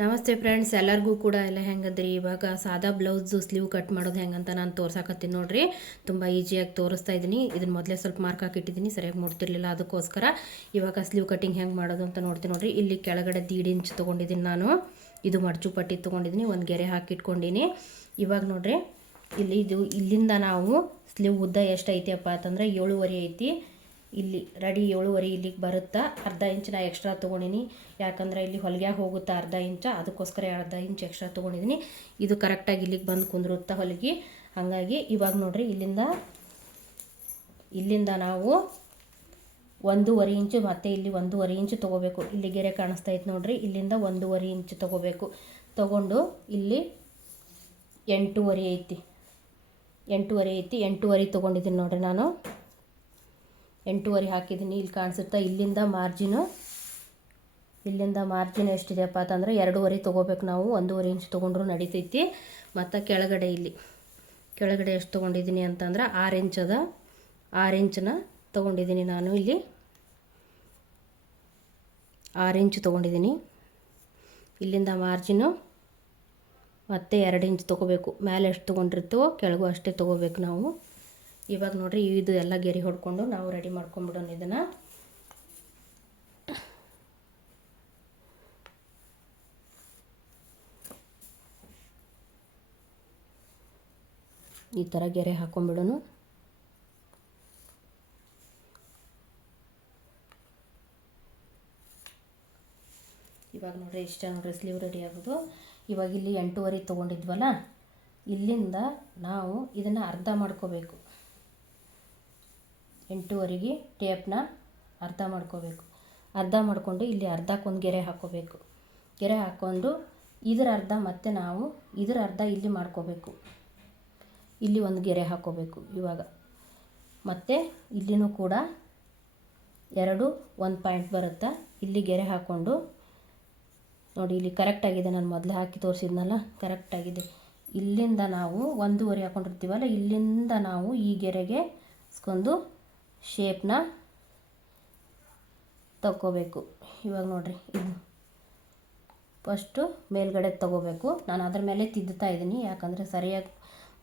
ನಮಸ್ತೆ ಫ್ರೆಂಡ್ಸ್, ಎಲ್ಲರಿಗೂ ಕೂಡ ಎಲ್ಲ ಹೆಂಗದ್ರಿ. ಇವಾಗ ಸಾದಾ ಬ್ಲೌಸ್ ಸ್ಲೀವ್ ಕಟ್ ಮಾಡೋದು ಹೆಂಗಂತ ನಾನು ತೋರ್ಸಾಕತ್ತೀನಿ ನೋಡ್ರಿ. ತುಂಬ ಈಸಿಯಾಗಿ ತೋರಿಸ್ತಾ ಇದ್ದೀನಿ. ಇದನ್ನ ಮೊದಲೇ ಸ್ವಲ್ಪ ಮಾರ್ಕ್ ಹಾಕಿಟ್ಟಿದ್ದೀನಿ, ಸರಿಯಾಗಿ ನೋಡ್ತಿರ್ಲಿಲ್ಲ, ಅದಕ್ಕೋಸ್ಕರ ಇವಾಗ ಸ್ಲೀವ್ ಕಟ್ಟಿಂಗ್ ಹೆಂಗೆ ಮಾಡೋದು ಅಂತ ನೋಡ್ತೀನಿ ನೋಡ್ರಿ. ಇಲ್ಲಿ ಕೆಳಗಡೆ 1.5 ಇಂಚ್ ತೊಗೊಂಡಿದ್ದೀನಿ ನಾನು. ಇದು ಮಡ್ಚು ಪಟ್ಟಿ ತೊಗೊಂಡಿದ್ದೀನಿ, ಒಂದು ಗೆರೆ ಹಾಕಿಟ್ಕೊಂಡಿನಿ. ಇವಾಗ ನೋಡ್ರಿ, ಇಲ್ಲಿಂದ ನಾವು ಸ್ಲೀವ್ ಉದ್ದ ಎಷ್ಟು ಐತಿಯಪ್ಪ ಅಂತಂದ್ರೆ 7.5 ಐತಿ. ಇಲ್ಲಿ ರೆಡಿ 7.5 ಇಲ್ಲಿಗೆ ಬರುತ್ತಾ. ಅರ್ಧ ಇಂಚ್ ನಾ ಎಕ್ಸ್ಟ್ರಾ ತೊಗೊಂಡಿನಿ, ಯಾಕಂದರೆ ಇಲ್ಲಿ ಹೊಲಿಗೆ ಹೋಗುತ್ತಾ ಅರ್ಧ ಇಂಚ, ಅದಕ್ಕೋಸ್ಕರ ಅರ್ಧ ಇಂಚ್ ಎಕ್ಸ್ಟ್ರಾ ತೊಗೊಂಡಿದ್ದೀನಿ. ಇದು ಕರೆಕ್ಟಾಗಿ ಇಲ್ಲಿಗೆ ಬಂದು ಕುಂದಿರುತ್ತಾ ಹೊಲಿಗೆ. ಹಾಗಾಗಿ ಇವಾಗ ನೋಡ್ರಿ, ಇಲ್ಲಿಂದ ನಾವು 1.5 ಇಂಚು ಮತ್ತು ಇಲ್ಲಿ 1.5 ಇಂಚು ತೊಗೋಬೇಕು. ಇಲ್ಲಿ ಗೆರೆ ಕಾಣಿಸ್ತಾ ಇತ್ತು ನೋಡ್ರಿ, ಇಲ್ಲಿಂದ 1.5 ಇಂಚು ತೊಗೋಬೇಕು. ತೊಗೊಂಡು ಇಲ್ಲಿ 8.5 ಐತಿ. 8.5 ತೊಗೊಂಡಿದ್ದೀನಿ ನೋಡ್ರಿ. ನಾನು 8.5 ಹಾಕಿದ್ದೀನಿ. ಇಲ್ಲಿ ಕಾಣಿಸುತ್ತಾ ಇಲ್ಲಿಂದ ಮಾರ್ಜಿನ್ ಎಷ್ಟಿದೆಯಪ್ಪ ಅಂತಂದರೆ 2.5 ತೊಗೋಬೇಕು ನಾವು. 1.5 ಇಂಚ್ ತೊಗೊಂಡ್ರು ನಡೀತೈತಿ. ಮತ್ತು ಕೆಳಗಡೆ ಎಷ್ಟು ತೊಗೊಂಡಿದ್ದೀನಿ ಅಂತಂದ್ರೆ 6 ಇಂಚ್ ಅದ. 6 ಇಂಚನ್ನ ತೊಗೊಂಡಿದ್ದೀನಿ ನಾನು. ಇಲ್ಲಿ 6 ಇಂಚ್ ತೊಗೊಂಡಿದ್ದೀನಿ. ಇಲ್ಲಿಂದ ಮಾರ್ಜಿನು ಮತ್ತೆ 2 ಇಂಚ್ ತೊಗೋಬೇಕು. ಮೇಲೆ ಎಷ್ಟು ತೊಗೊಂಡಿರ್ತೀವೋ ಕೆಳಗೂ ಅಷ್ಟೇ ತೊಗೋಬೇಕು ನಾವು. ಇವಾಗ ನೋಡ್ರಿ, ಇದು ಎಲ್ಲ ಗೆರೆ ಹೊಡ್ಕೊಂಡು ನಾವು ರೆಡಿ ಮಾಡ್ಕೊಂಡ್ಬಿಡೋಣ. ಇದನ್ನು ಈ ಥರ ಗೆರೆ ಹಾಕೊಂಡ್ಬಿಡೋಣ. ಇವಾಗ ನೋಡ್ರಿ, ಇಷ್ಟ ನೋಡ್ರಿ ಸ್ಲೀವ್ ರೆಡಿ ಆಗೋದು. ಇವಾಗ ಇಲ್ಲಿ 8.5 ತೊಗೊಂಡಿದ್ವಲ್ಲ, ಇಲ್ಲಿಂದ ನಾವು ಇದನ್ನು ಅರ್ಧ ಮಾಡ್ಕೋಬೇಕು. 8.5ಗೆ ಟೇಪ್ನ ಅರ್ಧ ಮಾಡ್ಕೋಬೇಕು. ಅರ್ಧ ಮಾಡಿಕೊಂಡು ಇಲ್ಲಿ ಅರ್ಧಕ್ಕೊಂದು ಗೆರೆ ಹಾಕ್ಕೋಬೇಕು. ಗೆರೆ ಹಾಕ್ಕೊಂಡು ಇದರ ಅರ್ಧ ಮತ್ತು ನಾವು ಇದರ ಅರ್ಧ ಇಲ್ಲಿ ಮಾಡ್ಕೋಬೇಕು. ಇಲ್ಲಿ ಒಂದು ಗೆರೆ ಹಾಕ್ಕೋಬೇಕು. ಇವಾಗ ಮತ್ತು ಇಲ್ಲಿನೂ ಕೂಡ 1 ಪಾಯಿಂಟ್ ಬರುತ್ತೆ. ಇಲ್ಲಿ ಗೆರೆ ಹಾಕ್ಕೊಂಡು ನೋಡಿ, ಇಲ್ಲಿ ಕರೆಕ್ಟಾಗಿದೆ. ನಾನು ಮೊದಲು ಹಾಕಿ ತೋರಿಸಿದ್ನಲ್ಲ, ಕರೆಕ್ಟಾಗಿದೆ. ಇಲ್ಲಿಂದ ನಾವು 1.5 ಹಾಕ್ಕೊಂಡಿರ್ತೀವಲ್ಲ, ಇಲ್ಲಿಂದ ನಾವು ಈ ಗೆರೆಗೆ ಇಸ್ಕೊಂಡು ಶೇಪ್ನ ತಗೋಬೇಕು. ಇವಾಗ ನೋಡ್ರಿ, ಇದು ಫಸ್ಟು ಮೇಲ್ಗಡೆ ತಗೋಬೇಕು. ನಾನು ಅದ್ರ ಮೇಲೆ ತಿದ್ದುತ್ತಾ ಇದ್ದೀನಿ, ಯಾಕಂದರೆ ಸರಿಯಾಗಿ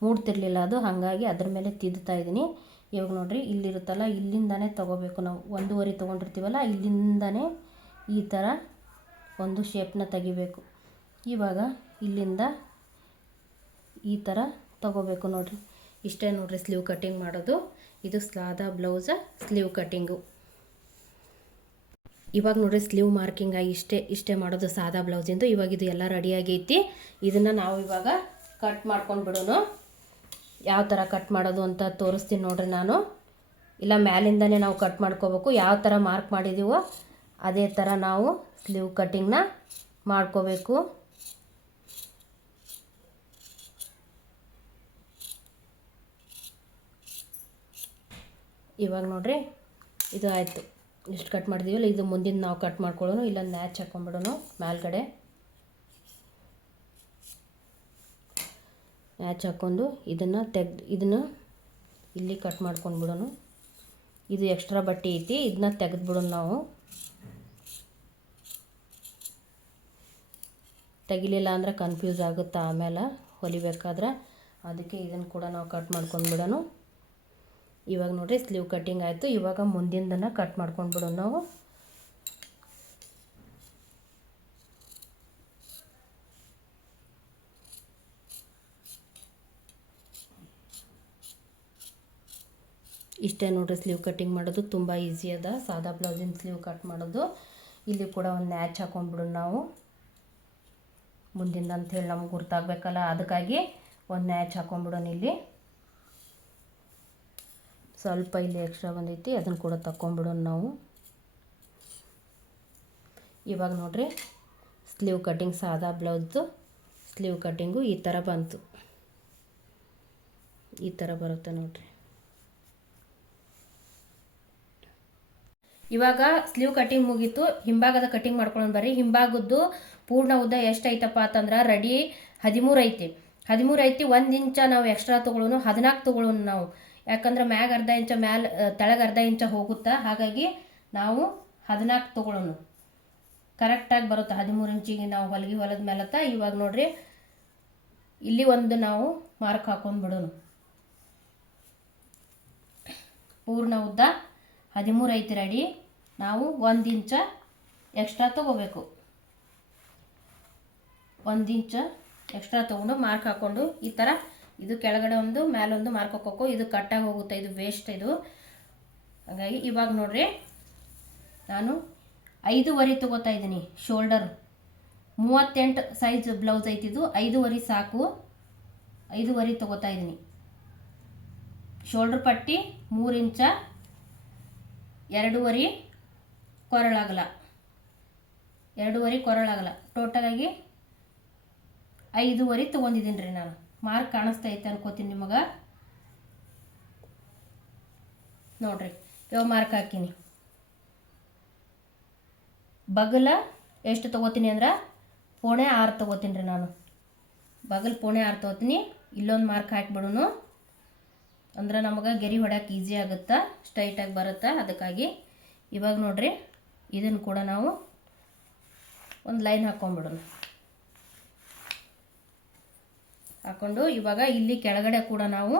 ಮೂಡ್ತಿರ್ಲಿಲ್ಲ ಅದು, ಹಾಗಾಗಿ ಅದ್ರ ಮೇಲೆ ತಿದ್ದುತ್ತಾ ಇದ್ದೀನಿ. ಇವಾಗ ನೋಡ್ರಿ, ಇಲ್ಲಿರುತ್ತಲ್ಲ, ಇಲ್ಲಿಂದನೇ ತಗೋಬೇಕು ನಾವು. 1.5 ತೊಗೊಂಡಿರ್ತೀವಲ್ಲ, ಇಲ್ಲಿಂದನೇ ಈ ಥರ ಒಂದು ಶೇಪ್ನ ತೆಗಿಬೇಕು. ಇವಾಗ ಇಲ್ಲಿಂದ ಈ ಥರ ತಗೋಬೇಕು ನೋಡ್ರಿ. ಇಷ್ಟೇ ನೋಡ್ರಿ ಸ್ಲೀವ್ ಕಟ್ಟಿಂಗ್ ಮಾಡೋದು. ಇದು ಸಾದಾ ಬ್ಲೌಸ್ ಸ್ಲೀವ್ ಕಟ್ಟಿಂಗು. ಇವಾಗ ನೋಡ್ರಿ, ಸ್ಲೀವ್ ಮಾರ್ಕಿಂಗ್ ಆಗಿ ಇಷ್ಟೇ ಮಾಡೋದು ಸಾದಾ ಬ್ಲೌಸಿಂದು. ಇವಾಗ ಇದು ಎಲ್ಲ ರೆಡಿಯಾಗೈತಿ. ಇದನ್ನು ನಾವು ಇವಾಗ ಕಟ್ ಮಾಡ್ಕೊಂಡು ಬಿಡೋಣ. ಯಾವ ಥರ ಕಟ್ ಮಾಡೋದು ಅಂತ ತೋರಿಸ್ತೀನಿ ನೋಡ್ರಿ ನಾನು. ಇಲ್ಲ ಮ್ಯಾಲಿಂದನೇ ನಾವು ಕಟ್ ಮಾಡ್ಕೋಬೇಕು. ಯಾವ ಥರ ಮಾರ್ಕ್ ಮಾಡಿದ್ದೀವೋ ಅದೇ ಥರ ನಾವು ಸ್ಲೀವ್ ಕಟ್ಟಿಂಗ್ನ ಮಾಡ್ಕೋಬೇಕು. ಇವಾಗ ನೋಡ್ರಿ, ಇದು ಆಯಿತು. ಇಷ್ಟು ಕಟ್ ಮಾಡಿದ್ದೀವಲ್ಲ, ಇದು ಮುಂದಿನ ನಾವು ಕಟ್ ಮಾಡ್ಕೊಳ್ಳೋಣ. ಇಲ್ಲೊಂದು ಮ್ಯಾಚ್ ಹಾಕ್ಕೊಂಡ್ಬಿಡೋಣ. ಮೇಲ್ಗಡೆ ಮ್ಯಾಚ್ ಹಾಕ್ಕೊಂಡು ಇದನ್ನು ಇಲ್ಲಿ ಕಟ್ ಮಾಡ್ಕೊಂಡು ಬಿಡೋಣ. ಇದು ಎಕ್ಸ್ಟ್ರಾ ಬಟ್ಟೆ ಐತಿ, ಇದನ್ನ ತೆಗೆದ್ಬಿಡೋಣ ನಾವು. ತೆಗಿಲಿಲ್ಲ ಅಂದರೆ ಕನ್ಫ್ಯೂಸ್ ಆಗುತ್ತೆ ಆಮೇಲೆ ಹೊಲಿಬೇಕಾದ್ರೆ, ಅದಕ್ಕೆ ಇದನ್ನು ಕೂಡ ನಾವು ಕಟ್ ಮಾಡ್ಕೊಂಡು ಬಿಡೋಣ. ಇವಾಗ ನೋಡಿರಿ, ಸ್ಲೀವ್ ಕಟ್ಟಿಂಗ್ ಆಯಿತು. ಇವಾಗ ಮುಂದಿಂದನ್ನು ಕಟ್ ಮಾಡ್ಕೊಂಡು ಬಿಡೋಣ ನಾವು. ಇಷ್ಟೇ ನೋಡಿರಿ ಸ್ಲೀವ್ ಕಟ್ಟಿಂಗ್ ಮಾಡೋದು. ತುಂಬ ಈಸಿ ಅದ ಸಾದಾ ಬ್ಲೌಸಿನ ಸ್ಲೀವ್ ಕಟ್ ಮಾಡೋದು. ಇಲ್ಲಿ ಕೂಡ ಒಂದು ನ್ಯಾಚ್ ಹಾಕೊಂಡ್ಬಿಡೋಣ ನಾವು. ಮುಂದಿಂದ ಅಂಥೇಳಿ ನಮ್ಗೆ ಗುರ್ತಾಗಬೇಕಲ್ಲ, ಅದಕ್ಕಾಗಿ ಒಂದು ನ್ಯಾಚ್ ಹಾಕೊಂಡ್ಬಿಡೋಣ. ಇಲ್ಲಿ ಸ್ವಲ್ಪ ಇಲ್ಲಿ ಎಕ್ಸ್ಟ್ರಾ ಬಂದೈತಿ, ಅದನ್ನು ಕೂಡ ತಗೊಂಡ್ಬಿಡೋಣ ನಾವು. ಇವಾಗ ನೋಡ್ರಿ, ಸ್ಲೀವ್ ಕಟ್ಟಿಂಗ್ ಸಾದಾ ಬ್ಲೌಸ್ದು ಸ್ಲೀವ್ ಕಟ್ಟಿಂಗು ಈ ಥರ ಬಂತು. ಈ ಥರ ಬರುತ್ತೆ ನೋಡ್ರಿ. ಇವಾಗ ಸ್ಲೀವ್ ಕಟ್ಟಿಂಗ್ ಮುಗೀತು. ಹಿಂಭಾಗದ ಕಟ್ಟಿಂಗ್ ಮಾಡ್ಕೊಳ್ಳೋಣ ಬರ್ರಿ. ಹಿಂಭಾಗದ್ದು ಪೂರ್ಣ ಉದ್ದ ಎಷ್ಟು ಐತಪ್ಪ ಅಂತಂದ್ರೆ ರೆಡಿ 13 ಐತಿ. 13 ಐತಿ. 1 ಇಂಚ ನಾವು ಎಕ್ಸ್ಟ್ರಾ ತೊಗೊಳ್ಳೋಣ, 14 ತೊಗೊಳ್ಳೋಣ ನಾವು. ಯಾಕಂದ್ರೆ ಮ್ಯಾಗ ಅರ್ಧ ಇಂಚ, ತೆಳಗೆ ಅರ್ಧ ಇಂಚ ಹೋಗುತ್ತಾ, ಹಾಗಾಗಿ ನಾವು 14 ತೊಗೊಳ್ಳೋಣ. ಕರೆಕ್ಟಾಗಿ ಬರುತ್ತೆ 13 ಇಂಚಿಗೆ ನಾವು ಹೊಲಿಗೆ ಹೊಲದ ಮೇಲತ್ತ. ಇವಾಗ ನೋಡ್ರಿ ಇಲ್ಲಿ ಒಂದು ನಾವು ಮಾರ್ಕ್ ಹಾಕೊಂಡ್ಬಿಡೋಣ. ಪೂರ್ಣ ಉದ್ದ 13 ಐತಿ ರೆಡಿ. ನಾವು 1 ಇಂಚ ಎಕ್ಸ್ಟ್ರಾ ತೊಗೋಬೇಕು. 1 ಇಂಚ ಎಕ್ಸ್ಟ್ರಾ ತೊಗೊಂಡು ಮಾರ್ಕ್ ಹಾಕ್ಕೊಂಡು ಈ ಥರ ಇದು ಕೆಳಗಡೆ ಒಂದು ಮೇಲೊಂದು ಮಾರ್ಕ್ ಹಾಕೋಕು. ಇದು ಕಟ್ಟಾಗಿ ಹೋಗುತ್ತೆ, ಇದು ವೇಸ್ಟ್ ಇದು. ಹಾಗಾಗಿ ಇವಾಗ ನೋಡ್ರಿ ನಾನು 5.5 ತೊಗೋತಾ ಇದ್ದೀನಿ. ಶೋಲ್ಡರ್ 38 ಸೈಜ್ ಬ್ಲೌಸ್ ಐತಿದ್ದು 5.5 ಸಾಕು. 5.5 ತೊಗೋತಾ ಇದ್ದೀನಿ. ಶೋಲ್ಡರ್ ಪಟ್ಟಿ 3 ಇಂಚ, 2.5 ಕೊರಳಾಗಲ್ಲ, 2.5 ಕೊರಳಾಗಲ್ಲ. ಟೋಟಲಾಗಿ 5.5 ತೊಗೊಂಡಿದ್ದೀನಿ ರೀ ನಾನು. ಮಾರ್ಕ್ ಕಾಣಿಸ್ತಾ ಐತೆ ಅನ್ಕೋತೀನಿ ನಿಮಗೆ. ನೋಡ್ರಿ ಇವಾಗ ಮಾರ್ಕ್ ಹಾಕೀನಿ. ಬಗಲ ಎಷ್ಟು ತೊಗೋತೀನಿ ಅಂದ್ರೆ 0.6 ತೊಗೋತೀನಿ ರೀ ನಾನು. ಬಗಲ್ 0.6 ತೊಗೋತೀನಿ. ಇಲ್ಲೊಂದು ಮಾರ್ಕ್ ಹಾಕಿಬಿಡೋನು ಅಂದ್ರೆ ನಮಗೆ ಗೆರಿ ಹೊಡ್ಯಕ್ಕೆ ಈಸಿ ಆಗುತ್ತೆ, ಸ್ಟ್ರೈಟಾಗಿ ಬರುತ್ತೆ. ಅದಕ್ಕಾಗಿ ಇವಾಗ ನೋಡ್ರಿ ಇದನ್ನು ಕೂಡ ನಾವು ಒಂದು ಲೈನ್ ಹಾಕ್ಕೊಂಬಿಡೋಣ. ಹಾಕ್ಕೊಂಡು ಇವಾಗ ಇಲ್ಲಿ ಕೆಳಗಡೆ ಕೂಡ ನಾವು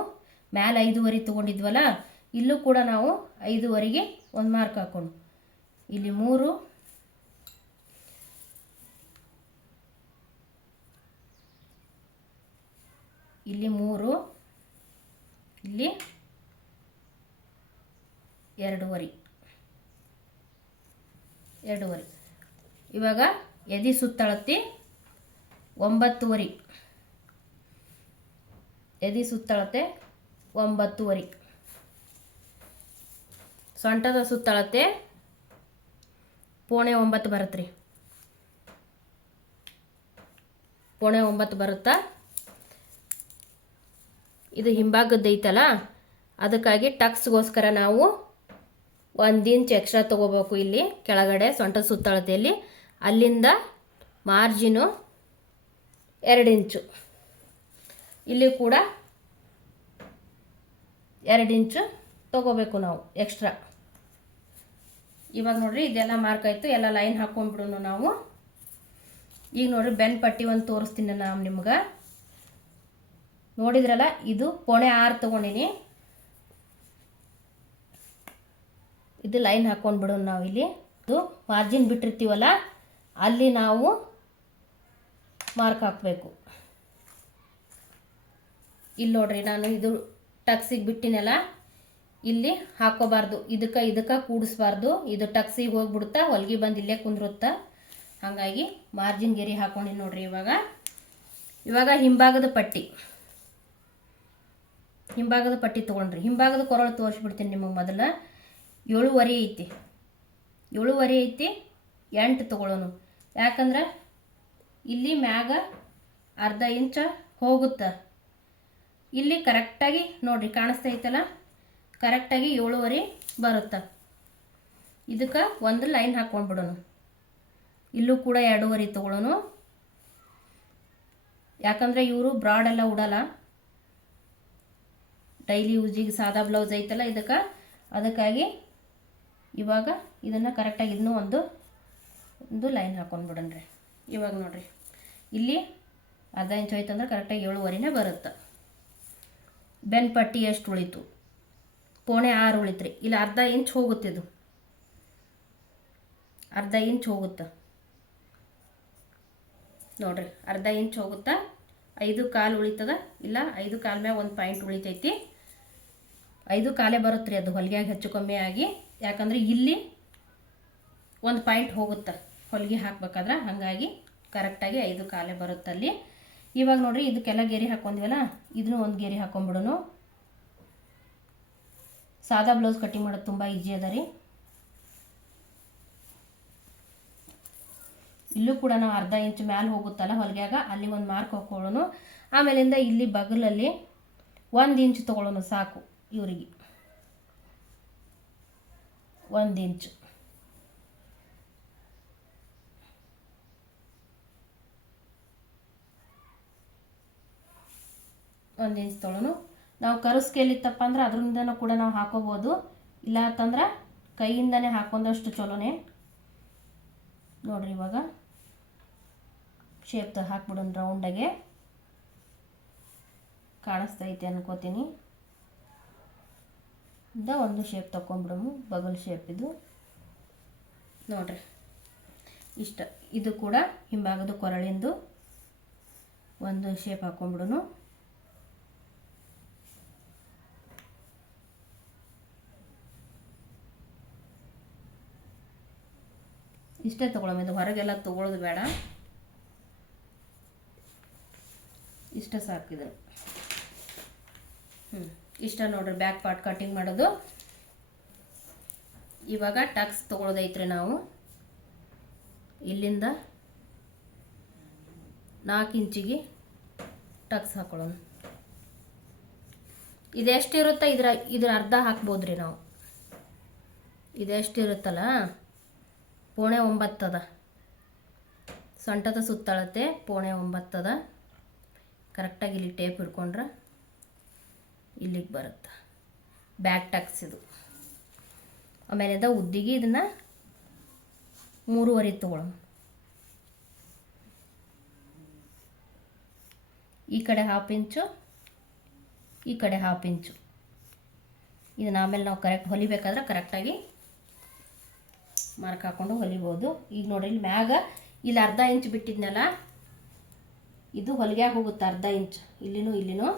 ಮೇಲೆ 5.5 ತೊಗೊಂಡಿದ್ವಲ್ಲ, ಇಲ್ಲೂ ಕೂಡ ನಾವು 5.5ಗೆ ಒಂದು ಮಾರ್ಕ್ ಹಾಕ್ಕೊಂಡು ಇಲ್ಲಿ 3, ಇಲ್ಲಿ 3, ಇಲ್ಲಿ 2.5. ಇವಾಗ ಎದೆ ಸುತ್ತಳತಿ 9.5. ಎದೆ ಸುತ್ತಳತೆ 9.5. ಸೊಂಟದ ಸುತ್ತಳತೆ 0.9 ಬರುತ್ತೆ ರೀ. 0.9 ಬರುತ್ತಾ. ಇದು ಹಿಂಭಾಗದ್ದು ಐತಲ್ಲ, ಅದಕ್ಕಾಗಿ ಟಕ್ಸ್ಗೋಸ್ಕರ ನಾವು 1 ಇಂಚ್ ಎಕ್ಸ್ಟ್ರಾ ತೊಗೋಬೇಕು. ಇಲ್ಲಿ ಕೆಳಗಡೆ ಸೊಂಟದ ಸುತ್ತಳತೆಯಲ್ಲಿ ಅಲ್ಲಿಂದ ಮಾರ್ಜಿನು 2 ಇಂಚು, ಇಲ್ಲಿ ಕೂಡ 2 ಇಂಚು ತೊಗೋಬೇಕು ನಾವು ಎಕ್ಸ್ಟ್ರಾ. ಇವಾಗ ನೋಡ್ರಿ ಇದೆಲ್ಲ ಮಾರ್ಕ್ ಆಯಿತು. ಎಲ್ಲ ಲೈನ್ ಹಾಕ್ಕೊಂಡ್ಬಿಡೋಣ ನಾವು. ಈಗ ನೋಡ್ರಿ ಬೆನ್ ಪಟ್ಟಿ ಒಂದು ತೋರಿಸ್ತೀನಿ ನಾನು ನಿಮ್ಗೆ. ನೋಡಿದ್ರಲ್ಲ, ಇದು 0.6 ತೊಗೊಂಡಿನಿ. ಇದು ಲೈನ್ ಹಾಕ್ಕೊಂಡ್ಬಿಡೋಣ ನಾವು. ಇಲ್ಲಿ ಇದು ಮಾರ್ಜಿನ್ ಬಿಟ್ಟಿರ್ತೀವಲ್ಲ ಅಲ್ಲಿ ನಾವು ಮಾರ್ಕ್ ಹಾಕಬೇಕು. ಇಲ್ಲಿ ನೋಡ್ರಿ ನಾನು ಇದು ಟಕ್ಸಿಗೆ ಬಿಟ್ಟಿನಲ್ಲ, ಇಲ್ಲಿ ಹಾಕೋಬಾರ್ದು, ಇದಕ್ಕೆ ಕೂಡಿಸ್ಬಾರ್ದು. ಇದು ಟಕ್ಸಿಗೆ ಹೋಗ್ಬಿಡುತ್ತಾ, ಹೊಲ್ಗೆ ಬಂದು ಇಲ್ಲೇ ಕುಂದ್ರುತ್ತಾ. ಹಾಗಾಗಿ ಮಾರ್ಜಿನ್ ಗೆರೆ ಹಾಕೊಂಡಿನಿ ನೋಡ್ರಿ. ಇವಾಗ ಹಿಂಭಾಗದ ಪಟ್ಟಿ ತೊಗೊಂಡ್ರಿ. ಹಿಂಭಾಗದ ಕೊರಳು ತೋರಿಸ್ಬಿಡ್ತೀನಿ ನಿಮಗೆ. ಮೊದಲ 7.5 ಐತಿ. 7.5 ಐತಿ. 8 ತೊಗೊಳ್ಳೋಣ. ಯಾಕಂದ್ರೆ ಇಲ್ಲಿ ಮ್ಯಾಗ ಅರ್ಧ ಇಂಚ ಹೋಗುತ್ತೆ. ಇಲ್ಲಿ ಕರೆಕ್ಟಾಗಿ ನೋಡ್ರಿ ಕಾಣಿಸ್ತಾ ಐತಲ್ಲ, ಕರೆಕ್ಟಾಗಿ 7.5 ಬರುತ್ತೆ. ಇದಕ್ಕೆ ಒಂದು ಲೈನ್ ಹಾಕ್ಕೊಂಡ್ಬಿಡೋಣ. ಇಲ್ಲೂ ಕೂಡ 2.5 ತೊಗೊಳ್ಳೋಣ. ಯಾಕಂದರೆ ಇವರು ಬ್ರಾಡ್ ಎಲ್ಲ ಉಡಲ್ಲ, ಡೈಲಿ ಯೂಸಿಗೆ ಸಾದಾ ಬ್ಲೌಸ್ ಐತಲ್ಲ ಅದಕ್ಕಾಗಿ ಇವಾಗ ಇದನ್ನು ಕರೆಕ್ಟಾಗಿ ಇದನ್ನು ಒಂದು ಲೈನ್ ಹಾಕ್ಕೊಂಡ್ಬಿಡೋಣ್ರಿ. ಇವಾಗ ನೋಡ್ರಿ ಇಲ್ಲಿ ಅರ್ಧ ಇಂಚ್ ಹೋಯ್ತಂದ್ರೆ ಕರೆಕ್ಟಾಗಿ 7.5ನೇ ಬರುತ್ತೆ. ಬೆನ್ ಪಟ್ಟಿ ಎಷ್ಟು ಉಳಿತು? 0.6 ಉಳಿತ್ರಿ. ಇಲ್ಲಿ ಅರ್ಧ ಇಂಚ್ ಹೋಗುತ್ತೆ. ಇದು ಅರ್ಧ ಇಂಚ್ ಹೋಗುತ್ತೆ ನೋಡ್ರಿ. ಅರ್ಧ ಇಂಚ್ ಹೋಗುತ್ತಾ. 5.25 ಉಳಿತದ. ಇಲ್ಲ 5.25 ಮ್ಯಾಗ ಒಂದು ಪಾಯಿಂಟ್ ಉಳಿತೈತಿ. 5.25 ಬರುತ್ತೆ ರೀ ಅದು ಹೊಲಿಗೆಯಾಗಿ ಹೆಚ್ಚು ಕಮ್ಮಿ ಆಗಿ. ಯಾಕಂದರೆ ಇಲ್ಲಿ ಒಂದು ಪಾಯಿಂಟ್ ಹೋಗುತ್ತೆ ಹೊಲಿಗೆ ಹಾಕ್ಬೇಕಾದ್ರೆ, ಹಾಗಾಗಿ ಕರೆಕ್ಟಾಗಿ 5.25 ಬರುತ್ತಲ್ಲಿ. ಇವಾಗ ನೋಡ್ರಿ ಇದಕ್ಕೆಲ್ಲ ಗೆರೆ ಹಾಕ್ಕೊಂಡಿವಲ್ಲ, ಇದನ್ನು ಒಂದು ಗೆರೆ ಹಾಕ್ಕೊಂಡ್ಬಿಡೋನು. ಸಾದಾ ಬ್ಲೌಸ್ ಕಟ್ಟಿಂಗ್ ಮಾಡೋದು ತುಂಬ ಈಜಿ ಅದ ರೀ. ಇಲ್ಲೂ ಕೂಡ ನಾವು ಅರ್ಧ ಇಂಚ್ ಮ್ಯಾಲೆ ಹೋಗುತ್ತಲ್ಲ ಹೊಲಿಗೆಯಾಗ, ಅಲ್ಲಿ ಒಂದು ಮಾರ್ಕ್ ಹಾಕೊಳ್ಳೋಣ. ಆಮೇಲಿಂದ ಇಲ್ಲಿ ಬಗಲಲ್ಲಿ 1 ಇಂಚ್ ತೊಗೊಳ್ಳೋಣ ಸಾಕು. ಇವರಿಗೆ 1 ಇಂಚ್. ತೊಗೊಳ್ಳೋಣ. ನಾವು ಕರು ಸ್ಕೇಲ್ ಇತ್ತಪ್ಪ ಅಂದ್ರೆ ಅದರಿಂದನೂ ಕೂಡ ನಾವು ಹಾಕೋಬೋದು. ಇಲ್ಲ ಅಂತಂದ್ರೆ ಕೈಯಿಂದನೇ ಹಾಕೊಂಡಷ್ಟು ಚಲೋನೇ. ನೋಡಿರಿ ಇವಾಗ ಶೇಪ್ ಹಾಕ್ಬಿಡೋಣ ರೌಂಡಾಗೆ. ಕಾಣಿಸ್ತೈತೆ ಅನ್ಕೋತೀನಿ. ಒಂದು ಶೇಪ್ ತಗೊಂಡ್ಬಿಡೋಣ, ಬಗಲ್ ಶೇಪ್ ಇದು ನೋಡ್ರಿ ಇಷ್ಟ. ಇದು ಕೂಡ ಹಿಂಭಾಗದ ಕೊರಳಿಂದು ಒಂದು ಶೇಪ್ ಹಾಕೊಂಡ್ಬಿಡೋಣ. ಇಷ್ಟೇ ತೊಗೊಳಮ್ಮ, ಇದು ಹೊರಗೆಲ್ಲ ತೊಗೊಳೋದು ಬೇಡ, ಇಷ್ಟ ಸಾಕಿದೆ. ಇಷ್ಟ ನೋಡ್ರಿ ಬ್ಯಾಕ್ ಪಾರ್ಟ್ ಕಟಿಂಗ್ ಮಾಡೋದು. ಇವಾಗ ಟಕ್ಸ್ ತೊಗೊಳೋದೈತ್ರಿ. ನಾವು ಇಲ್ಲಿಂದ 4 ಇಂಚಿಗೆ ಟಕ್ಸ್ ಹಾಕೊಳ್ಳೋಣ. ಇದೆಷ್ಟಿರುತ್ತೆ ಇದ್ರ ಅರ್ಧ ಹಾಕ್ಬೋದ್ರಿ ನಾವು. ಇದೆಷ್ಟಿರುತ್ತಲ್ಲ 0.9 ಅದ, ಸೊಂಟದ ಸುತ್ತಳತೆ 0.9 ಅದ. ಕರೆಕ್ಟಾಗಿ ಇಲ್ಲಿ ಟೇಪ್ ಹಿಡ್ಕೊಂಡ್ರೆ ಇಲ್ಲಿಗೆ ಬರುತ್ತೆ ಬ್ಯಾಕ್ ಟಕ್ಸ್ ಇದು. ಆಮೇಲೆ ಉದ್ದಿಗೆ ಇದನ್ನು 3.5 ತೊಗೊಳ್ಳೋಣ. ಈ ಕಡೆ 1/2 ಇಂಚು, ಈ ಕಡೆ 1/2 ಇಂಚು. ಇದನ್ನು ಆಮೇಲೆ ನಾವು ಕರೆಕ್ಟ್ ಹೊಲಿಬೇಕಾದ್ರೆ ಕರೆಕ್ಟಾಗಿ ಮಾರ್ಕ್ ಹಾಕ್ಕೊಂಡು ಹೊಲಿಬೋದು. ಈಗ ನೋಡ್ರಿ ಇಲ್ಲಿ ಮ್ಯಾಗ ಇಲ್ಲಿ 1/2 ಇಂಚ್ ಬಿಟ್ಟಿದ್ನಲ್ಲ, ಇದು ಹೊಲಿಗೆ ಹೋಗುತ್ತೆ 1/2 ಇಂಚ್ ಇಲ್ಲಿನೂ.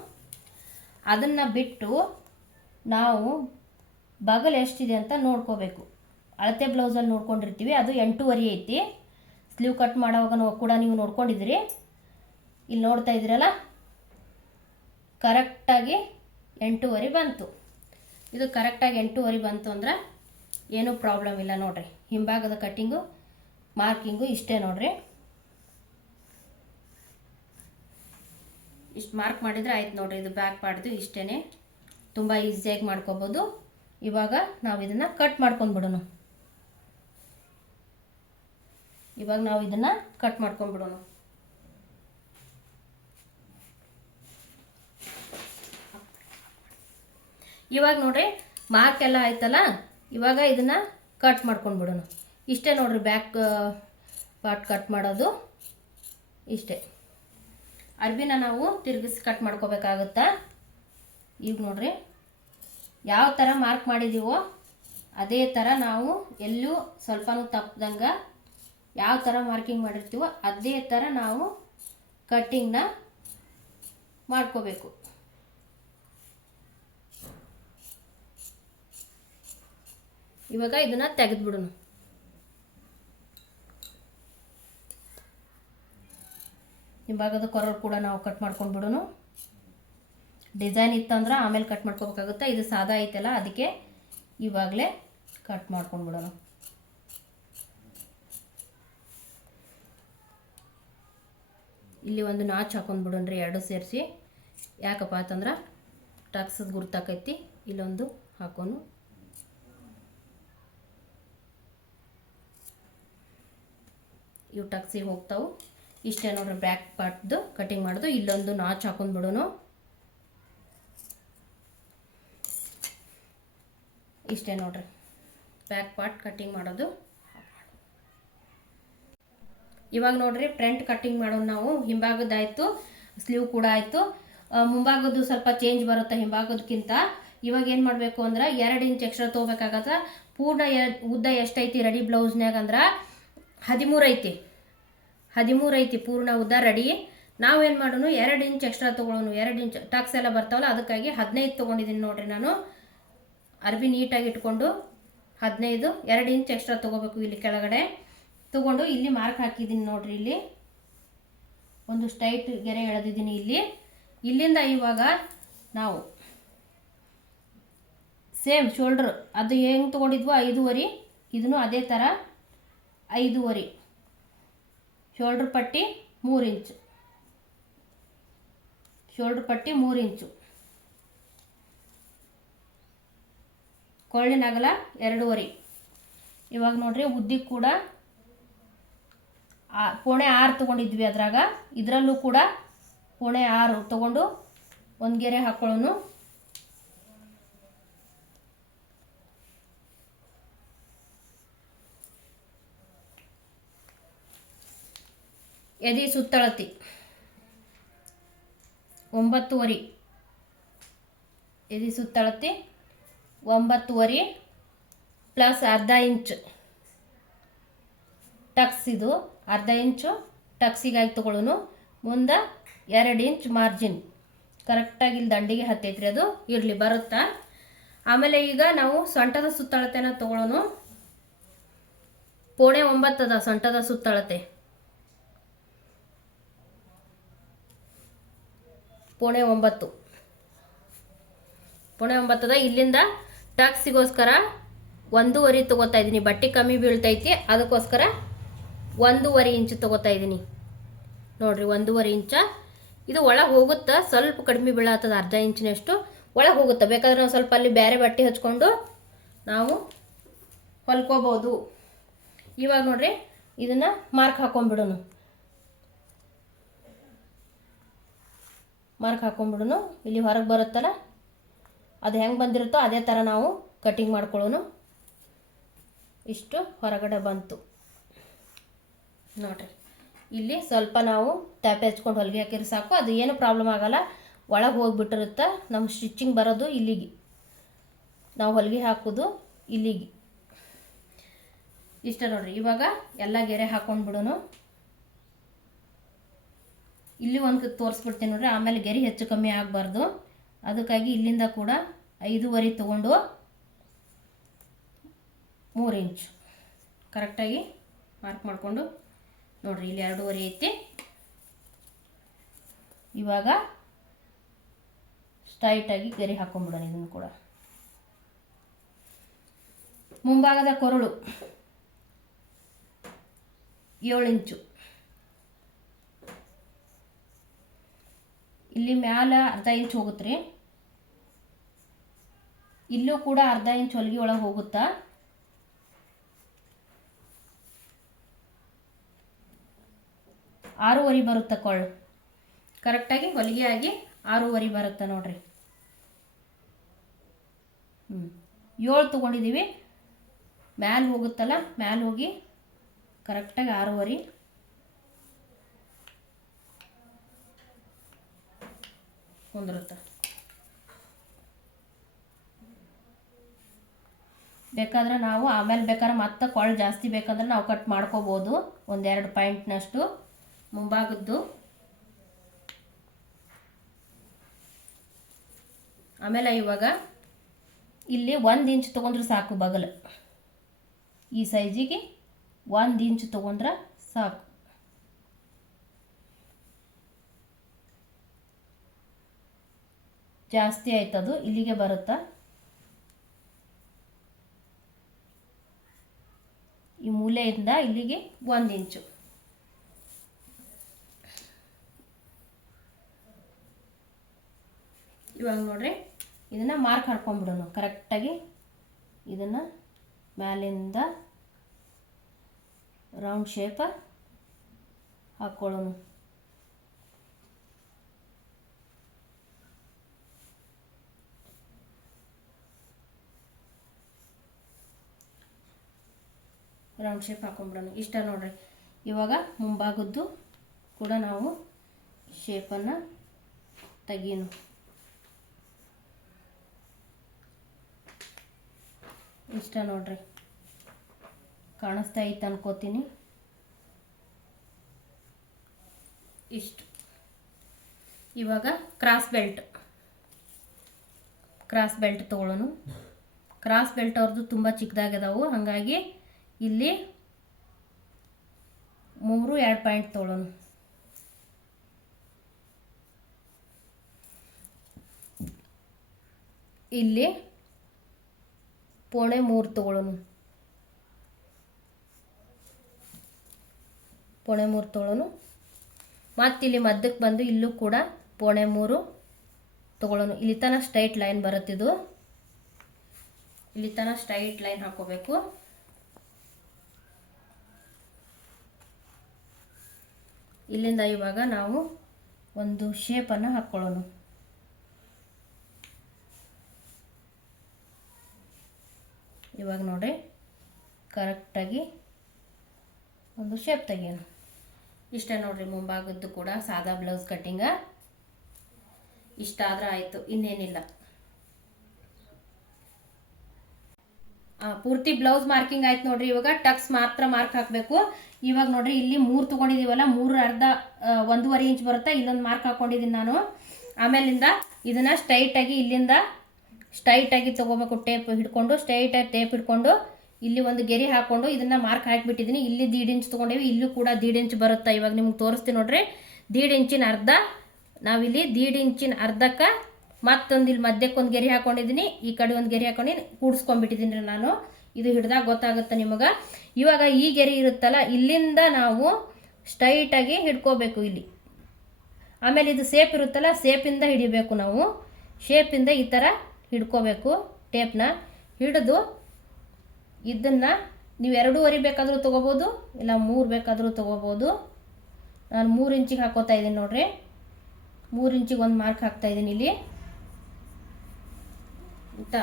ಅದನ್ನು ಬಿಟ್ಟು ನಾವು ಬಗಲ್ ಎಷ್ಟಿದೆ ಅಂತ ನೋಡ್ಕೋಬೇಕು. ಅಳತೆ ಬ್ಲೌಸಲ್ಲಿ ನೋಡ್ಕೊಂಡಿರ್ತೀವಿ, ಅದು 8.5 ಐತಿ. ಸ್ಲೀವ್ ಕಟ್ ಮಾಡೋವಾಗ ಕೂಡ ನೀವು ನೋಡ್ಕೊಂಡಿದ್ದೀರಿ. ಇಲ್ಲಿ ನೋಡ್ತಾ ಇದ್ದೀರಲ್ಲ, ಕರೆಕ್ಟಾಗಿ 8.5 ಬಂತು. ಇದು ಕರೆಕ್ಟಾಗಿ 8.5 ಬಂತು ಅಂದ್ರೆ ಏನೂ ಪ್ರಾಬ್ಲಮ್ ಇಲ್ಲ ನೋಡ್ರಿ. ಹಿಂಭಾಗದ ಕಟ್ಟಿಂಗು ಮಾರ್ಕಿಂಗು ಇಷ್ಟೇ ನೋಡ್ರಿ. ಇಷ್ಟು ಮಾರ್ಕ್ ಮಾಡಿದರೆ ಆಯ್ತು ನೋಡ್ರಿ. ಇದು ಬ್ಯಾಕ್ ಪಾರ್ಟ್ದು ಇಷ್ಟೇ, ತುಂಬ ಈಸಿಯಾಗಿ ಮಾಡ್ಕೋಬೋದು. ಇವಾಗ ನಾವು ಇದನ್ನು ಕಟ್ ಮಾಡ್ಕೊಂಡ್ಬಿಡೋಣ. ಇವಾಗ ನೋಡ್ರಿ ಮಾರ್ಕ್ ಎಲ್ಲ ಆಯ್ತಲ್ಲ, ಇವಾಗ ಇದನ್ನು ಕಟ್ ಮಾಡ್ಕೊಂಡ್ಬಿಡೋಣ. ಇಷ್ಟೇ ನೋಡ್ರಿ ಬ್ಯಾಕ್ ಪಾರ್ಟ್ ಕಟ್ ಮಾಡೋದು ಇಷ್ಟೇ. ಅರ್ಬಿನ ನಾವು ತಿರುಗಿಸಿ ಕಟ್ ಮಾಡ್ಕೋಬೇಕಾಗುತ್ತಾ. ಈಗ ನೋಡ್ರಿ ಯಾವ ಥರ ಮಾರ್ಕ್ ಮಾಡಿದ್ದೀವೋ ಅದೇ ಥರ ನಾವು ಎಲ್ಲೂ ಸ್ವಲ್ಪನೂ ತಪ್ಪದಂಗೆ ಯಾವ ಥರ ಮಾರ್ಕಿಂಗ್ ಮಾಡಿರ್ತೀವೋ ಅದೇ ಥರ ನಾವು ಕಟ್ಟಿಂಗ್ನ ಮಾಡ್ಕೋಬೇಕು. ಇವಾಗ ಇದನ್ನು ತೆಗೆದುಬಿಡೋಣ. ಹಿಂಭಾಗದ ಕೊರಳು ಕೂಡ ನಾವು ಕಟ್ ಮಾಡ್ಕೊಂಡು ಬಿಡೋಣ. ಡಿಸೈನ್ ಇತ್ತಂದ್ರೆ ಆಮೇಲೆ ಕಟ್ ಮಾಡ್ಕೋಬೇಕಾಗುತ್ತೆ. ಇದು ಸಾದಾ ಐತಲ್ಲ, ಅದಕ್ಕೆ ಇವಾಗಲೇ ಕಟ್ ಮಾಡ್ಕೊಂಡು ಬಿಡೋಣ. ಇಲ್ಲಿ ಒಂದು ನಾಚ್ ಹಾಕೊಂಡು ಬಿಡೋಣ್ರಿ, ಎರಡು ಸೇರಿಸಿ. ಯಾಕಪ್ಪ ಅಂತಂದ್ರೆ ಟಕ್ಸದ ಗುರ್ತಾಕೈತಿ. ಇಲ್ಲೊಂದು ಹಾಕೋನು. ಇವು ಟಕ್ಸಿಗೆ ಹೋಗ್ತಾವು. ಇಷ್ಟೇ ನೋಡ್ರಿ ಬ್ಯಾಕ್ ಪಾರ್ಟ್ದು ಕಟಿಂಗ್ ಮಾಡೋದು. ಇಲ್ಲೊಂದು ನಾಚ್ ಹಾಕೊಂಡು ಬಿಡೋನು. ಇಷ್ಟೇ ನೋಡ್ರಿ ಬ್ಯಾಕ್ ಪಾರ್ಟ್ ಕಟಿಂಗ್ ಮಾಡೋದು. ಇವಾಗ ನೋಡ್ರಿ ಫ್ರಂಟ್ ಕಟಿಂಗ್ ಮಾಡೋದು ನಾವು. ಹಿಂಭಾಗದಾಯಿತು, ಸ್ಲೀವ್ ಕೂಡ ಆಯಿತು. ಮುಂಭಾಗದ್ದು ಸ್ವಲ್ಪ ಚೇಂಜ್ ಬರುತ್ತೆ ಹಿಂಭಾಗದಕ್ಕಿಂತ. ಇವಾಗ ಏನು ಮಾಡಬೇಕು ಅಂದ್ರೆ 2 ಇಂಚ್ ಎಕ್ಸ್ಟ್ರಾ ತೊಗೋಬೇಕಾಗತ್ತೆ. ಪೂರ್ಣ ಉದ್ದ ಎಷ್ಟೈತಿ ರೆಡಿ ಬ್ಲೌಸ್ನಾಗ ಅಂದ್ರೆ 13 ಐತಿ. 13 ಐತಿ ಪೂರ್ಣ ಉದ್ದ ರೆಡಿ. ನಾವೇನು ಮಾಡೋಣ 2 ಇಂಚ್ ಎಕ್ಸ್ಟ್ರಾ ತೊಗೊಳ್ಳೋಣ. 2 ಇಂಚ್ ಟಕ್ಸ್ ಎಲ್ಲ ಬರ್ತಾವಲ್ಲ, ಅದಕ್ಕಾಗಿ 15 ತೊಗೊಂಡಿದ್ದೀನಿ ನೋಡ್ರಿ. ನಾನು ಅರ್ಬಿ ನೀಟಾಗಿ ಇಟ್ಕೊಂಡು 15 2 ಇಂಚ್ ಎಕ್ಸ್ಟ್ರಾ ತೊಗೋಬೇಕು. ಇಲ್ಲಿ ಕೆಳಗಡೆ ತೊಗೊಂಡು ಇಲ್ಲಿ ಮಾರ್ಕ್ ಹಾಕಿದ್ದೀನಿ ನೋಡ್ರಿ. ಇಲ್ಲಿ ಒಂದು ಸ್ಟ್ರೈಟ್ ಗೆರೆ ಎಳೆದಿದ್ದೀನಿ. ಇಲ್ಲಿಂದ ಇವಾಗ ನಾವು ಸೇಮ್ ಶೋಲ್ಡ್ರ್ ಅದು ಹೆಂಗೆ ತೊಗೊಂಡಿದ್ವೋ 5.5, ಇದನ್ನು ಅದೇ ಥರ 5.5. ಶೋಲ್ಡ್ರ್ ಪಟ್ಟಿ 3 ಇಂಚು, ಶೋಲ್ಡ್ರ್ ಪಟ್ಟಿ 3 ಇಂಚು, ಕೊಳ್ಳಿನ ಅಗಲ 2.5. ಇವಾಗ ನೋಡ್ರಿ ಉದ್ದಿಗೆ ಕೂಡ 0.6 ತೊಗೊಂಡಿದ್ವಿ. ಇದರಲ್ಲೂ ಕೂಡ 0.6 ತೊಗೊಂಡು ಒಂದು ಗೆರೆ ಹಾಕೊಳ್ಳೋನು. ಎದೆ ಸುತ್ತಳತೆ 9.5, ಎದೆ ಸುತ್ತಳತೆ 9.5 ಪ್ಲಸ್ ಅರ್ಧ ಇಂಚ್ ಟಕ್ಸ್. ಇದು ಅರ್ಧ ಇಂಚು ಟಕ್ಸಿಗಾಗಿ ತೊಗೊಳ್ಳೋನು. ಮುಂದೆ 2 ಇಂಚ್ ಮಾರ್ಜಿನ್ ಕರೆಕ್ಟಾಗಿ ಇಲ್ಲಿ ದಂಡಿಗೆ ಹತ್ತೈತ್ರಿ, ಅದು ಇರಲಿ ಬರುತ್ತಾ. ಆಮೇಲೆ ಈಗ ನಾವು ಸೊಂಟದ ಸುತ್ತಳತೆನ ತೊಗೊಳ್ಳೋನು. 8.9 ಅದ ಸೊಂಟದ ಸುತ್ತಳತೆ, 8.9 ಅದ. ಇಲ್ಲಿಂದ ಟಕ್ಸಿಗೋಸ್ಕರ 1.5 ತೊಗೋತಾ ಇದ್ದೀನಿ. ಬಟ್ಟೆ ಕಮ್ಮಿ ಬೀಳ್ತೈತಿ, ಅದಕ್ಕೋಸ್ಕರ 1.5 ಇಂಚ್ ತೊಗೋತಾ ಇದ್ದೀನಿ ನೋಡ್ರಿ. 1.5 ಇಂಚ ಇದು ಒಳಗೆ ಹೋಗುತ್ತೆ, ಸ್ವಲ್ಪ ಕಡಿಮೆ ಬೀಳತ್ತದ, ಅರ್ಧ ಇಂಚಿನಷ್ಟು ಒಳಗೆ ಹೋಗುತ್ತೆ. ಬೇಕಾದ್ರೆ ನಾವು ಸ್ವಲ್ಪ ಅಲ್ಲಿ ಬೇರೆ ಬಟ್ಟೆ ಹಚ್ಕೊಂಡು ನಾವು ಹೊಲ್ಕೋಬೋದು. ಇವಾಗ ನೋಡ್ರಿ ಇದನ್ನು ಮಾರ್ಕ್ ಹಾಕೊಂಡ್ಬಿಡೋನು. ಮಾರ್ಕ್ ಹಾಕೊಂಡ್ಬಿಡೋನು. ಇಲ್ಲಿ ಹೊರಗೆ ಬರುತ್ತಲ್ಲ, ಅದು ಹೆಂಗೆ ಬಂದಿರುತ್ತೋ ಅದೇ ಥರ ನಾವು ಕಟಿಂಗ್ ಮಾಡ್ಕೊಳ್ಳೋನು. ಇಷ್ಟು ಹೊರಗಡೆ ಬಂತು ನೋಡ್ರಿ. ಇಲ್ಲಿ ಸ್ವಲ್ಪ ನಾವು ಟ್ಯಾಪೆ ಹಚ್ಕೊಂಡು ಹೊಲಿಗೆ ಹಾಕಿದ್ರೆ ಸಾಕು, ಅದು ಏನು ಪ್ರಾಬ್ಲಮ್ ಆಗಲ್ಲ. ಒಳಗೆ ಹೋಗಿಬಿಟ್ಟಿರುತ್ತೆ. ನಮ್ಮ ಸ್ಟಿಚಿಂಗ್ ಬರೋದು ಇಲ್ಲಿಗೆ, ನಾವು ಹೊಲಿಗೆ ಹಾಕೋದು ಇಲ್ಲಿಗೆ. ಇಷ್ಟ ನೋಡ್ರಿ. ಇವಾಗ ಎಲ್ಲ ಗೆರೆ ಹಾಕೊಂಡು ಬಿಡೋನು. ಇಲ್ಲಿ ಒಂದು ತೋರಿಸ್ಬಿಡ್ತೀನಿ ನೋಡ್ರಿ, ಆಮೇಲೆ ಗೆರೆ ಹೆಚ್ಚು ಕಮ್ಮಿ ಆಗಬಾರ್ದು. ಅದಕ್ಕಾಗಿ ಇಲ್ಲಿಂದ ಕೂಡ 5.5 ತೊಗೊಂಡು 3 ಇಂಚ್ ಕರೆಕ್ಟಾಗಿ ಮಾರ್ಕ್ ಮಾಡಿಕೊಂಡು ನೋಡ್ರಿ. ಇಲ್ಲಿ 2.5 ಐತಿ. ಇವಾಗ ಸ್ಟ್ರೈಟಾಗಿ ಗೆರೆ ಹಾಕೊಂಡ್ಬಿಡೋಣ. ಇದನ್ನು ಕೂಡ ಮುಂಭಾಗದ ಕೊರಳು 7 ಇಂಚು. ಇಲ್ಲಿ ಮ್ಯಾಲ ಅರ್ಧ ಇಂಚ್ ಹೋಗುತ್ತೆ ರೀ. ಇಲ್ಲೂ ಕೂಡ ಅರ್ಧ ಇಂಚ್ ಹೊಲಿಗೆ ಒಳಗೆ ಹೋಗುತ್ತಾ. 6.5 ಬರುತ್ತೆ ಕೊಳ್ಳು. ಕರೆಕ್ಟಾಗಿ ಹೊಲಿಗೆ ಆಗಿ 6.5 ಬರುತ್ತೆ ನೋಡ್ರಿ. 7 ತೊಗೊಂಡಿದ್ದೀವಿ. ಮ್ಯಾಲೆ ಹೋಗುತ್ತಲ್ಲ, ಮ್ಯಾಲೆ ಹೋಗಿ ಕರೆಕ್ಟಾಗಿ 6.5 ಕುಂದಿರುತ್ತೆ. ಬೇಕಾದ್ರೆ ನಾವು ಆಮೇಲೆ ಬೇಕಾದ್ರೆ ಮತ್ತೆ ಕೊಳ್ಳು ಜಾಸ್ತಿ ಬೇಕಂದ್ರೆ ನಾವು ಕಟ್ ಮಾಡ್ಕೋಬೋದು, 1-2 ಪಾಯಿಂಟ್ನಷ್ಟು ಮುಂಭಾಗದ್ದು. ಆಮೇಲೆ ಇವಾಗ ಇಲ್ಲಿ 1 ಇಂಚ್ ತೊಗೊಂಡ್ರೆ ಸಾಕು. ಬಗಲು ಈ ಸೈಜಿಗೆ 1 ಇಂಚ್ ತೊಗೊಂಡ್ರೆ ಸಾಕು. ಜಾಸ್ತಿ ಆಯ್ತದು, ಇಲ್ಲಿಗೆ ಬರುತ್ತಾ. ಈ ಮೂಲೆಯಿಂದ ಇಲ್ಲಿಗೆ 1 ಇಂಚು. ಇವಾಗ ನೋಡ್ರಿ ಇದನ್ನು ಮಾರ್ಕ್ ಹಾಕ್ಕೊಂಡ್ಬಿಡೋಣ. ಕರೆಕ್ಟಾಗಿ ಇದನ್ನು ಮ್ಯಾಲಿಂದ ರೌಂಡ್ ಶೇಪ್ ಹಾಕ್ಕೊಳ್ಳೋಣ. ರೌಂಡ್ ಶೇಪ್ ಹಾಕೊಂಡ್ಬಿಡೋಣ. ಇಷ್ಟ ನೋಡ್ರಿ. ಇವಾಗ ಮುಂಭಾಗದ್ದು ಕೂಡ ನಾವು ಶೇಪನ್ನು ತೆಗೀನು. ಇಷ್ಟ ನೋಡ್ರಿ, ಕಾಣಿಸ್ತಾ ಐತೆ ಅನ್ಕೋತೀನಿ. ಇಷ್ಟು. ಇವಾಗ ಕ್ರಾಸ್ ಬೆಲ್ಟ್ ತೊಗೊಳ್ಳೋನು. ಕ್ರಾಸ್ ಬೆಲ್ಟ್ ಅವ್ರದ್ದು ತುಂಬ ಚಿಕ್ಕದಾಗಿದಾವು, ಹಾಗಾಗಿ ಇಲ್ಲಿ 3-2 ಪಾಯಿಂಟ್ ತೊಗೊಳ್ಳೋನು. ಇಲ್ಲಿ 3.25 ತೊಗೊಳ್ಳೋನು. 3.25 ತೊಗೊಳ್ಳೋನು. ಮತ್ತು ಇಲ್ಲಿ ಮಧ್ಯಕ್ಕೆ ಬಂದು ಇಲ್ಲೂ ಕೂಡ 3.25 ತೊಗೊಳ್ಳೋನು. ಇಲ್ಲಿ ತನಕ ಸ್ಟ್ರೈಟ್ ಲೈನ್ ಬರುತ್ತಿದ್ದು, ಇಲ್ಲಿ ತನಕ ಸ್ಟ್ರೈಟ್ ಲೈನ್ ಹಾಕೋಬೇಕು. ಇಲ್ಲಿಂದ ಇವಾಗ ನಾವು ಒಂದು ಶೇಪನ್ನು ಹಾಕ್ಕೊಳ್ಳೋಣ. ಇವಾಗ ನೋಡಿ ಕರೆಕ್ಟಾಗಿ ಒಂದು ಶೇಪ್ ತೆಗಿಯೋಣ. ಇಷ್ಟ ನೋಡ್ರಿ ಮುಂಭಾಗದ್ದು ಕೂಡ ಸಾದಾ ಬ್ಲೌಸ್ ಕಟ್ಟಿಂಗ ಇಷ್ಟ ಆದ್ರೆ ಆಯಿತು, ಇನ್ನೇನಿಲ್ಲ. ಪೂರ್ತಿ ಬ್ಲೌಸ್ ಮಾರ್ಕಿಂಗ್ ಆಯ್ತು ನೋಡ್ರಿ. ಇವಾಗ ಟಕ್ಸ್ ಮಾತ್ರ ಮಾರ್ಕ್ ಹಾಕಬೇಕು. ಇವಾಗ ನೋಡ್ರಿ ಇಲ್ಲಿ 3 ತೊಗೊಂಡಿದ್ದೀವಲ್ಲ, 3 ಅರ್ಧ 1.5 ಇಂಚ್ ಬರುತ್ತೆ. ಇಲ್ಲೊಂದು ಮಾರ್ಕ್ ಹಾಕೊಂಡಿದ್ದೀನಿ ನಾನು. ಆಮೇಲಿಂದ ಇದನ್ನು ಸ್ಟ್ರೈಟಾಗಿ ಇಲ್ಲಿಂದ ಸ್ಟ್ರೈಟಾಗಿ ತೊಗೋಬೇಕು. ಟೇಪ್ ಹಿಡ್ಕೊಂಡು ಸ್ಟ್ರೈಟಾಗಿ ಟೇಪ್ ಹಿಡ್ಕೊಂಡು ಇಲ್ಲಿ ಒಂದು ಗೆರೆ ಹಾಕ್ಕೊಂಡು ಇದನ್ನು ಮಾರ್ಕ್ ಹಾಕಿಬಿಟ್ಟಿದ್ದೀನಿ. ಇಲ್ಲಿ 1.5 ಇಂಚ್ ತೊಗೊಂಡೇವಿ, ಇಲ್ಲೂ ಕೂಡ 1.5 ಇಂಚ್ ಬರುತ್ತೆ. ಇವಾಗ ನಿಮ್ಗೆ ತೋರಿಸ್ತೀನಿ ನೋಡ್ರಿ. 1.5 ಇಂಚಿನ ಅರ್ಧ ನಾವಿಲ್ಲಿ 1.5 ಇಂಚಿನ ಅರ್ಧಕ್ಕೆ ಮತ್ತೊಂದು ಇಲ್ಲಿ ಮಧ್ಯಕ್ಕೊಂದು ಗೆರೆ ಹಾಕೊಂಡಿದ್ದೀನಿ, ಈ ಕಡೆ ಒಂದು ಗೆರೆ ಹಾಕೊಂಡು ಕೂಡಿಸ್ಕೊಂಡ್ಬಿಟ್ಟಿದ್ದೀನಿ ರೀ ನಾನು. ಇದು ಹಿಡ್ದಾಗ ಗೊತ್ತಾಗುತ್ತೆ ನಿಮಗೆ. ಇವಾಗ ಈ ಗೆರೆ ಇರುತ್ತಲ್ಲ, ಇಲ್ಲಿಂದ ನಾವು ಸ್ಟ್ರೈಟಾಗಿ ಹಿಡ್ಕೋಬೇಕು ಇಲ್ಲಿ. ಆಮೇಲೆ ಇದು ಸೇಪ್ ಇರುತ್ತಲ್ಲ, ಸೇಪಿಂದ ಹಿಡಿಬೇಕು ನಾವು. ಶೇಪಿಂದ ಈ ಥರ ಹಿಡ್ಕೋಬೇಕು. ಟೇಪ್ನ ಹಿಡಿದು ಇದನ್ನು ನೀವು 2.5 ಬೇಕಾದರೂ ತೊಗೋಬೋದು, ಇಲ್ಲ 3 ಬೇಕಾದರೂ ತೊಗೋಬೋದು. ನಾನು 3 ಇಂಚಿಗೆ ಹಾಕೋತಾ ಇದ್ದೀನಿ ನೋಡ್ರಿ. 3 ಇಂಚಿಗೆ ಒಂದು ಮಾರ್ಕ್ ಹಾಕ್ತಾಯಿದ್ದೀನಿ ಇಲ್ಲಿ ಆಯಿತಾ.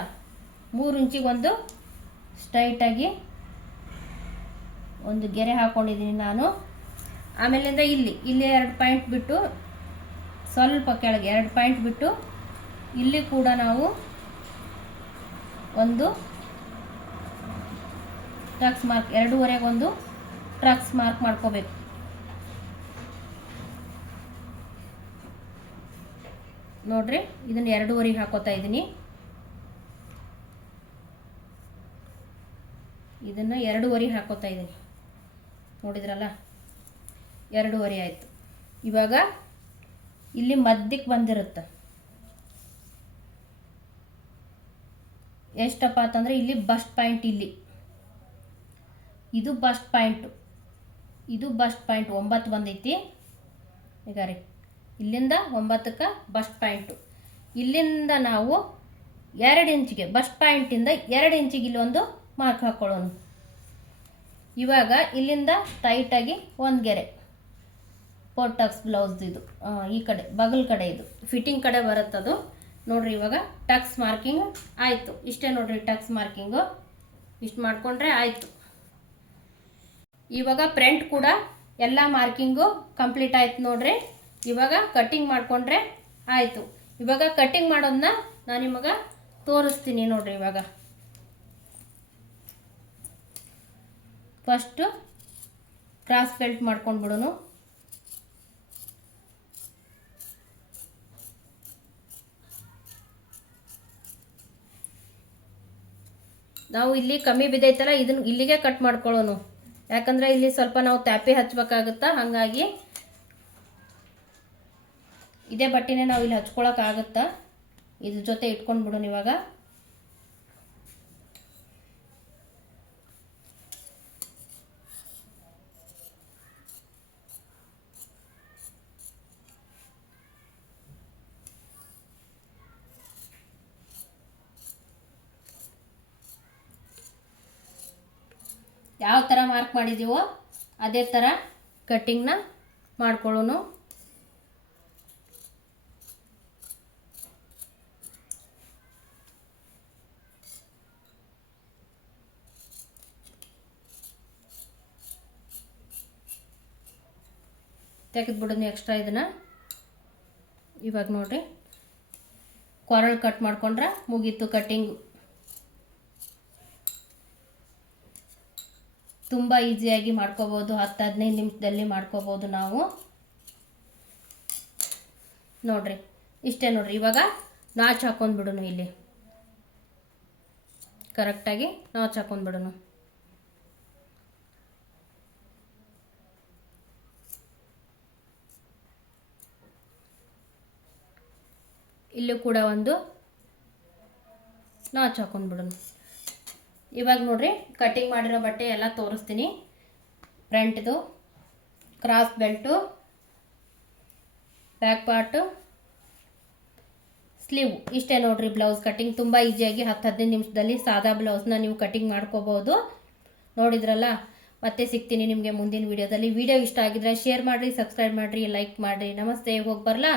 3 ಇಂಚಿಗೆ ಒಂದು ಸ್ಟ್ರೈಟಾಗಿ ಒಂದು ಗೆರೆ ಹಾಕ್ಕೊಂಡಿದ್ದೀನಿ ನಾನು. ಆಮೇಲಿಂದ ಇಲ್ಲಿ 2 ಪಾಯಿಂಟ್ ಬಿಟ್ಟು ಸ್ವಲ್ಪ ಕೆಳಗೆ 2 ಪಾಯಿಂಟ್ ಬಿಟ್ಟು ಇಲ್ಲಿ ಕೂಡ ನಾವು ಒಂದು ಟ್ರಕ್ಸ್ ಮಾರ್ಕ್ 2.5 ಒಂದು ಟ್ರಕ್ಸ್ ಮಾರ್ಕ್ ಮಾಡ್ಕೋಬೇಕು ನೋಡ್ರಿ. ಇದನ್ನು 2.5 ಹಾಕೋತಾ ಇದ್ದೀನಿ. ಇದನ್ನು 2.5 ಹಾಕೋತಾ ಇದ್ದೀನಿ, ನೋಡಿದ್ರಲ್ಲ 2.5 ಆಯಿತು. ಇವಾಗ ಇಲ್ಲಿ ಮಧ್ಯಕ್ಕೆ ಬಂದಿರುತ್ತೆ. ಎಷ್ಟಪ್ಪ ಅಂತಂದರೆ ಇಲ್ಲಿ ಬಸ್ಟ್ ಪಾಯಿಂಟ್, ಇಲ್ಲಿ ಇದು ಬಸ್ಟ್ ಪಾಯಿಂಟು, ಇದು ಬಸ್ಟ್ ಪಾಯಿಂಟ್ 9 ಬಂದೈತಿ. ಈಗ ರೀ ಇಲ್ಲಿಂದ 9ಕ್ಕೆ ಬಸ್ಟ್ ಪಾಯಿಂಟು. ಇಲ್ಲಿಂದ ನಾವು 2 ಇಂಚಿಗೆ ಬಸ್ಟ್ ಪಾಯಿಂಟಿಂದ 2 ಇಂಚಿಗೆ ಇಲ್ಲಿ ಒಂದು ಮಾರ್ಕ್ ಹಾಕ್ಕೊಳ್ಳೋಣ. ಇವಾಗ ಇಲ್ಲಿಂದ ಟೈಟಾಗಿ ಒಂದು ಗೆರೆ ಟಕ್ಸ್ ಬ್ಲೌಸ್ ಇದು ಈ ಕಡೆ ಬಗಲ್ ಕಡೆ ಇದು ಫಿಟ್ಟಿಂಗ್ ಕಡೆ ಬರುತ್ತದು ನೋಡ್ರಿ. ಇವಾಗ ಟಕ್ಸ್ ಮಾರ್ಕಿಂಗ್ ಆಯಿತು. ಇಷ್ಟೇ ನೋಡ್ರಿ ಟಕ್ಸ್ ಮಾರ್ಕಿಂಗು. ಇಷ್ಟು ಮಾಡಿಕೊಂಡ್ರೆ ಆಯಿತು. ಇವಾಗ ಫ್ರಂಟ್ ಕೂಡ ಎಲ್ಲ ಮಾರ್ಕಿಂಗು ಕಂಪ್ಲೀಟ್ ಆಯ್ತು ನೋಡ್ರಿ. ಇವಾಗ ಕಟ್ಟಿಂಗ್ ಮಾಡಿಕೊಂಡ್ರೆ ಆಯಿತು. ಇವಾಗ ಕಟ್ಟಿಂಗ್ ಮಾಡೋದನ್ನ ನಾನು ನಿಮಗೆ ತೋರಿಸ್ತೀನಿ ನೋಡ್ರಿ. ಇವಾಗ ಫಸ್ಟು ಕ್ರಾಸ್ ಬೆಲ್ಟ್ ಮಾಡ್ಕೊಂಡು ಬಿಡೋನು. ನಾವು ಇಲ್ಲಿ ಕಮ್ಮಿ ಬಿದ್ದೈತಲ್ಲ, ಇದನ್ನು ಇಲ್ಲಿಗೆ ಕಟ್ ಮಾಡ್ಕೊಳ್ಳೋನು. ಯಾಕಂದರೆ ಇಲ್ಲಿ ಸ್ವಲ್ಪ ನಾವು ತ್ಯಾಪಿ ಹಚ್ಬೇಕಾಗುತ್ತಾ, ಹಾಗಾಗಿ ಇದೇ ಬಟ್ಟೆನೇ ನಾವು ಇಲ್ಲಿ ಹಚ್ಕೊಳಕ್ಕಾಗುತ್ತಾ. ಇದ್ರ ಜೊತೆ ಇಟ್ಕೊಂಡು ಬಿಡೋಣ. ಇವಾಗ ಯಾವ ಥರ ಮಾರ್ಕ್ ಮಾಡಿದ್ದೀವೋ ಅದೇ ಥರ ಕಟ್ಟಿಂಗ್ನ ಮಾಡ್ಕೊಳ್ಳೋನು. ತೆಗೆದುಬಿಡೋದು ಎಕ್ಸ್ಟ್ರಾ ಇದನ್ನು. ಇವಾಗ ನೋಡಿರಿ ಕೊರಳು ಕಟ್ ಮಾಡ್ಕೊಂಡ್ರೆ ಮುಗೀತು ಕಟ್ಟಿಂಗು. ತುಂಬ ಈಸಿಯಾಗಿ ಮಾಡ್ಕೋಬೋದು. 10-15 ನಿಮಿಷದಲ್ಲಿ ಮಾಡ್ಕೋಬೋದು ನಾವು. ನೋಡ್ರಿ ಇಷ್ಟೇ ನೋಡ್ರಿ. ಇವಾಗ ನಾಚು ಹಾಕೊಂಡ್ಬಿಡೋನು. ಇಲ್ಲಿ ಕರೆಕ್ಟಾಗಿ ನಾಚು ಹಾಕೊಂಡ್ಬಿಡೋನು. ಇಲ್ಲೂ ಕೂಡ ಒಂದು ನಾಚು ಹಾಕೊಂಡ್ಬಿಡೋನು. ಇವಾಗ ನೋಡ್ರಿ ಕಟ್ಟಿಂಗ್ ಮಾಡಿರೋ ಬಟ್ಟೆ ಎಲ್ಲ ತೋರಿಸ್ತೀನಿ. ಫ್ರಂಟ್ದು cross belt, back part, sleeve. ಇಷ್ಟೇ ನೋಡ್ರಿ ಬ್ಲೌಸ್ ಕಟ್ಟಿಂಗ್. ತುಂಬ ಈಸಿಯಾಗಿ 10-15 ನಿಮಿಷದಲ್ಲಿ ಸಾದಾ ಬ್ಲೌಸ್ನ ನೀವು ಕಟ್ಟಿಂಗ್ ಮಾಡ್ಕೋಬೋದು. ನೋಡಿದ್ರಲ್ಲ, ಮತ್ತೆ ಸಿಗ್ತೀನಿ ನಿಮಗೆ ಮುಂದಿನ ವಿಡಿಯೋದಲ್ಲಿ. ವಿಡಿಯೋ ಇಷ್ಟ ಆಗಿದ್ರೆ ಶೇರ್ ಮಾಡಿರಿ, ಸಬ್ಸ್ಕ್ರೈಬ್ ಮಾಡಿರಿ, ಲೈಕ್ ಮಾಡಿರಿ. ನಮಸ್ತೆ. ಹೋಗಿ ಬರಲಾ.